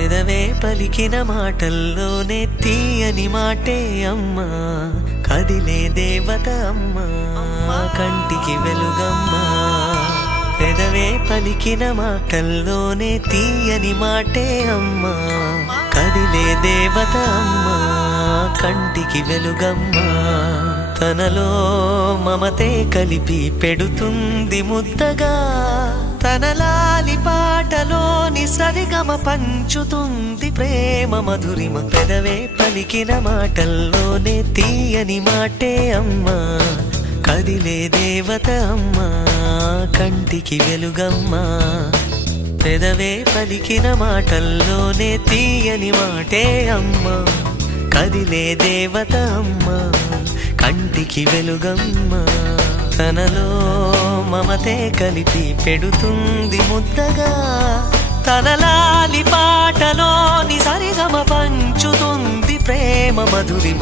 పెదవే పలికిన మాటల్లోనే తీయని మాటే అమ్మా, కదిలే దేవత అమ్మా, కంటికి వెలుగమ్మా. పెదవే పలికిన మాటల్లోనే తీయని మాటే అమ్మా, కదిలే దేవత అమ్మా, కంటికి వెలుగమ్మా. తనలో మమతే కలిపి పెడుతుంది ముద్దగా, తన లాలి పాటలోని సరిగమ పంచుతుంది ప్రేమ మధురిమ. పెదవే పలికిన మాటల్లోనే తీయని మాటే అమ్మా, కదిలే దేవత అమ్మా, కంటికి వెలుగమ్మా. పెదవే పలికిన మాటల్లోనే తీయని మాటే అమ్మా, కదిలే దేవత అమ్మా, కంటికి వెలుగమ్మా. తనలో మమతే కలిపి పెడుతుంది ముద్దగా, తన లాలి పాటలోని సరిగమ పంచుతుంది ప్రేమ మధురిమ.